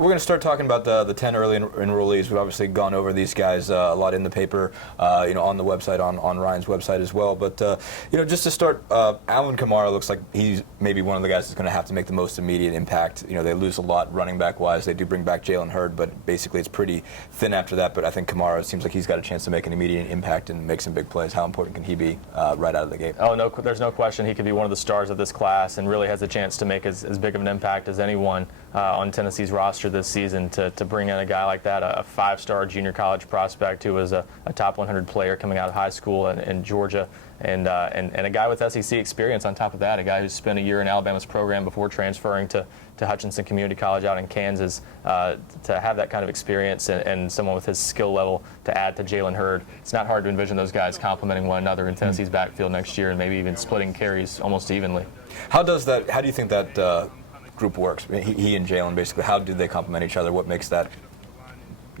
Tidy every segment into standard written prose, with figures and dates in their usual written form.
We're going to start talking about the 10 early enrollees. We've obviously gone over these guys a lot in the paper, on the website, on Ryan's website as well. But just to start, Alvin Kamara looks like he's maybe one of the guys that's going to have to make the most immediate impact. They lose a lot running back wise. They do bring back Jalen Hurd, but basically it's pretty thin after that. But I think Kamara seems like he's got a chance to make an immediate impact and make some big plays. How important can he be right out of the gate? Oh no, there's no question he could be one of the stars of this class and really has a chance to make as big of an impact as anyone on Tennessee's roster this season. To bring in a guy like that, a five-star junior college prospect who was a top 100 player coming out of high school in Georgia, and a guy with SEC experience on top of that, a guy who spent a year in Alabama's program before transferring to Hutchinson Community College out in Kansas, to have that kind of experience and someone with his skill level to add to Jalen Hurd. It's not hard to envision those guys complementing one another in Tennessee's backfield next year and maybe even splitting carries almost evenly. How do you think that group works? I mean, he and Jalen, basically, how do they complement each other? What makes that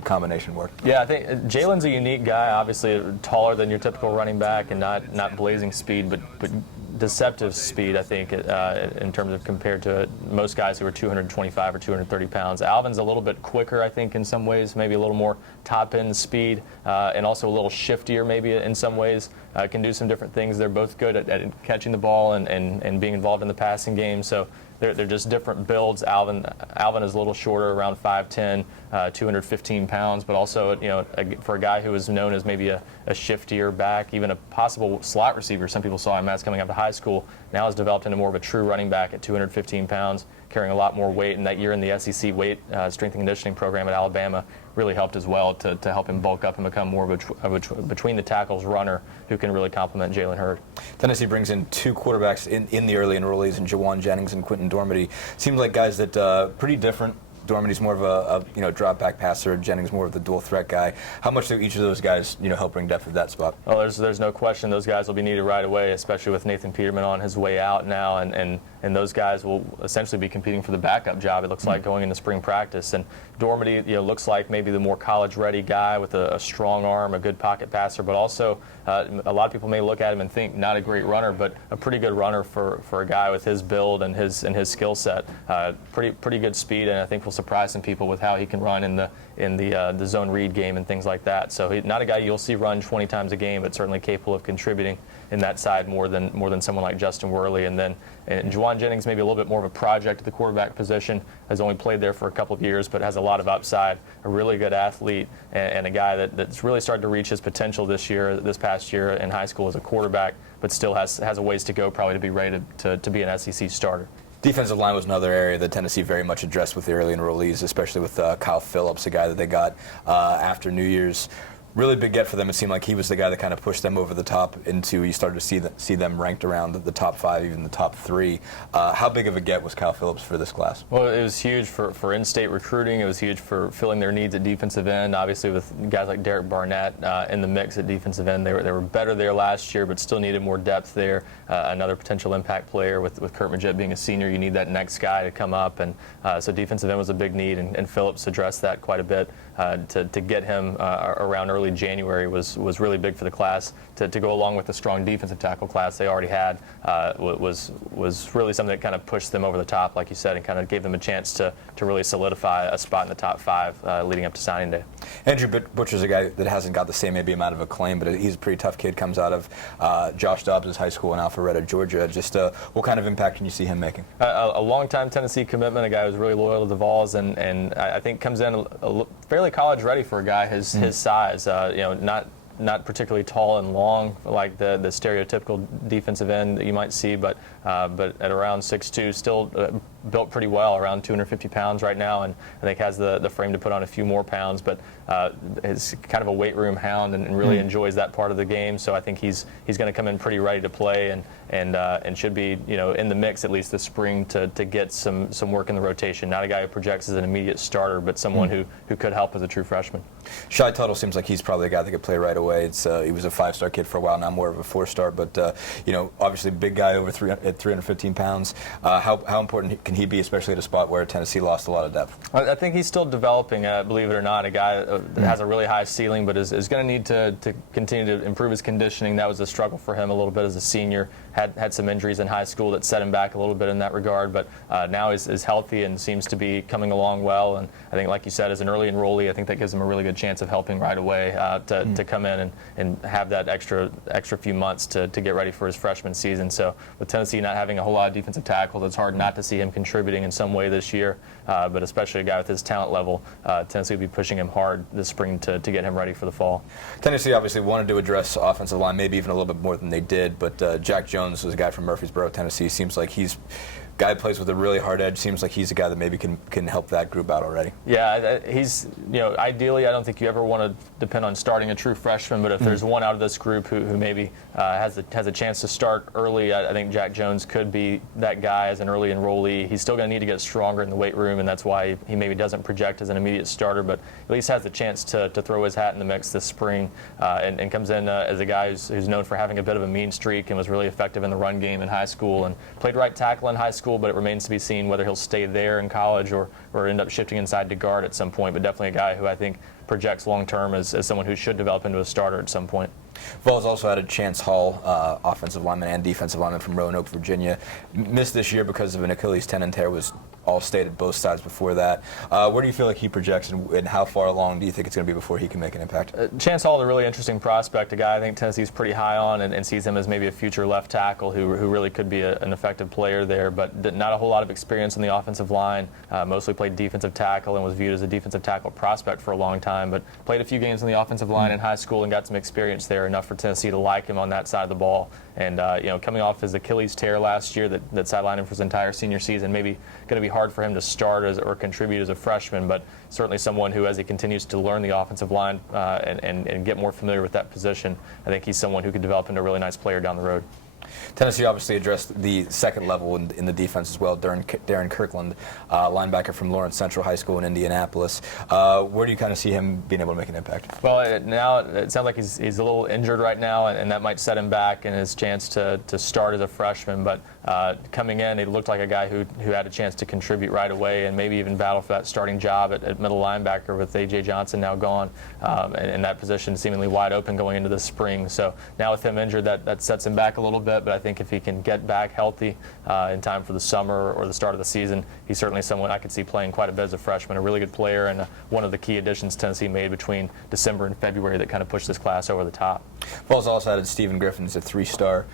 combination work? Yeah, I think Jalen's a unique guy, obviously taller than your typical running back and not blazing speed, but deceptive speed, I think, in terms of compared to most guys who are 225 or 230 pounds. Alvin's a little bit quicker, I think, in some ways, maybe a little more top-end speed, and also a little shiftier maybe in some ways. Can do some different things. They're both good at catching the ball and being involved in the passing game, so they're just different builds. Alvin is a little shorter, around 5'10", 215 pounds, but also for a guy who was known as maybe a shiftier back, even a possible slot receiver. Some people saw him as coming out of high school. Now has developed into more of a true running back at 215 pounds, carrying a lot more weight. And that year in the SEC weight strength and conditioning program at Alabama really helped as well to help him bulk up and become more of a between the tackles runner who can really complement Jalen Hurd. Tennessee brings in two quarterbacks in the early enrollees, in Juwan Jennings and Quentin Dormady. Seems like guys that pretty different. Dormady's more of a drop back passer. Jennings more of the dual threat guy. How much do each of those guys help bring depth at that spot? Oh, there's no question those guys will be needed right away, especially with Nathan Peterman on his way out now, and those guys will essentially be competing for the backup job. It looks like going into spring practice. And Dormady looks like maybe the more college-ready guy with a strong arm, a good pocket passer, but also a lot of people may look at him and think not a great runner, but a pretty good runner for a guy with his build and his skill set. Pretty good speed, and I think will surprise some people with how he can run in the zone read game and things like that. So he's not a guy you'll see run 20 times a game, but certainly capable of contributing in that side more than someone like Justin Worley. And Juwan Jennings, maybe a little bit more of a project at the quarterback position, has only played there for a couple of years, but has a lot of upside, a really good athlete, and a guy that's really started to reach his potential this past year in high school as a quarterback, but still has a ways to go probably to be ready to be an SEC starter. Defensive line was another area that Tennessee very much addressed with the early enrollees, especially with Kyle Phillips, a guy that they got after New Year's. Really big get for them. It seemed like he was the guy that kind of pushed them over the top into, you started to see them ranked around the top 5, even the top 3. How big of a get was Kyle Phillips for this class? Well, it was huge for in-state recruiting. It was huge for filling their needs at defensive end. Obviously, with guys like Derek Barnett in the mix at defensive end, they were better there last year, but still needed more depth there. Another potential impact player with Kurt Magette being a senior, you need that next guy to come up, and so defensive end was a big need, and Phillips addressed that quite a bit. To get him around early January was really big for the class. To go along with the strong defensive tackle class they already had was really something that kind of pushed them over the top, like you said, and kind of gave them a chance to really solidify a spot in the top 5 leading up to signing day. Andrew Butcher's a guy that hasn't got the same maybe amount of acclaim, but he's a pretty tough kid. Comes out of Josh Dobbs' high school in Alpharetta, Georgia. Just what kind of impact can you see him making? A long-time Tennessee commitment, a guy who's really loyal to the Vols, and I think comes in fairly college ready for a guy his size. Not particularly tall and long like the stereotypical defensive end that you might see, but at around 6'2", still built pretty well, around 250 pounds right now, and I think has the frame to put on a few more pounds, but is kind of a weight room hound and really enjoys that part of the game. So I think he's going to come in pretty ready to play and should be in the mix at least this spring to get some work in the rotation. Not a guy who projects as an immediate starter, but someone who could help as a true freshman. Shai Tuttle seems like he's probably a guy that could play right away. He was a 5-star kid for a while, now more of a 4-star, but obviously big guy over at 315 pounds. How important can he be, especially at a spot where Tennessee lost a lot of depth? I think he's still developing, believe it or not, a guy that has a really high ceiling, but is going to need to continue to improve his conditioning. That was a struggle for him a little bit as a senior. Had some injuries in high school that set him back a little bit in that regard, but now is healthy and seems to be coming along well. And I think, like you said, as an early enrollee, I think that gives him a really good chance of helping right away to come in and have that extra few months to get ready for his freshman season. So with Tennessee not having a whole lot of defensive tackles, it's hard not to see him contributing in some way this year, but especially a guy with his talent level, Tennessee will be pushing him hard this spring to get him ready for the fall. Tennessee obviously wanted to address offensive line, maybe even a little bit more than they did, but Jack Jones was a guy from Murfreesboro, Tennessee. Seems like he's guy that plays with a really hard edge. Seems like he's a guy that maybe can help that group out already. Yeah, he's, ideally, I don't think you ever want to depend on starting a true freshman, but if there's one out of this group who maybe has a chance to start early, I think Jack Jones could be that guy as an early enrollee. He's still going to need to get stronger in the weight room, and that's why he maybe doesn't project as an immediate starter, but at least has the chance to throw his hat in the mix this spring, and comes in as a guy who's known for having a bit of a mean streak and was really effective in the run game in high school and played right tackle in high school, but it remains to be seen whether he'll stay there in college or end up shifting inside to guard at some point. But definitely a guy who I think projects long term as someone who should develop into a starter at some point. Vols also had a Chance Hall, offensive lineman and defensive lineman from Roanoke, Virginia. Missed this year because of an Achilles tendon tear. Was all stated both sides before that. Where do you feel like he projects, and how far along do you think it's going to be before he can make an impact? Chance Hall is a really interesting prospect, a guy I think Tennessee's pretty high on and sees him as maybe a future left tackle who really could be an effective player there, but not a whole lot of experience in the offensive line. Mostly played defensive tackle and was viewed as a defensive tackle prospect for a long time, but played a few games on the offensive line in high school and got some experience there, enough for Tennessee to like him on that side of the ball. And coming off his Achilles tear last year that sidelined him for his entire senior season, maybe going to be hard for him to start or contribute as a freshman, but certainly someone who, as he continues to learn the offensive line and get more familiar with that position, I think he's someone who could develop into a really nice player down the road. Tennessee obviously addressed the second level in the defense as well. Darren Kirkland, linebacker from Lawrence Central High School in Indianapolis. Where do you kind of see him being able to make an impact? Well, now it sounds like he's a little injured right now, and that might set him back in his chance to start as a freshman. But coming in, he looked like a guy who had a chance to contribute right away and maybe even battle for that starting job at middle linebacker with A.J. Johnson now gone, and that position seemingly wide open going into the spring. So now with him injured, that sets him back a little bit. But I think if he can get back healthy in time for the summer or the start of the season, he's certainly someone I could see playing quite a bit as a freshman, a really good player, and one of the key additions Tennessee made between December and February that kind of pushed this class over the top. Vols also added Stephen Griffin as a three-star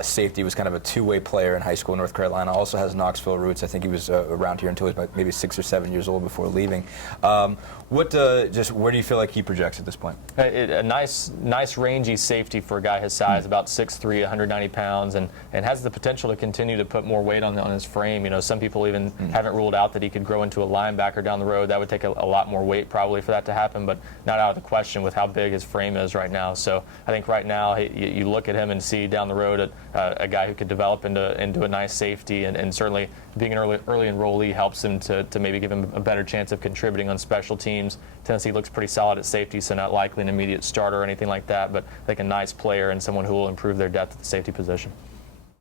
safety. Was kind of a two-way player in high school in North Carolina. Also has Knoxville roots. I think he was around here until he was maybe 6 or 7 years old before leaving. Where do you feel like he projects at this point? A nice rangy safety for a guy his size, about 6'3", 190 pounds, and has the potential to continue to put more weight on his frame. Some people even haven't ruled out that he could grow into a linebacker down the road. That would take a lot more weight probably for that to happen, but not out of the question with how big his frame is right now. So I think right now you look at him and see down the road a guy who could develop into a nice safety, and certainly being an early enrollee helps him to maybe give him a better chance of contributing on special teams. Tennessee looks pretty solid at safety, so not likely an immediate starter or anything like that, but I think a nice player and someone who will improve their depth at the safety position.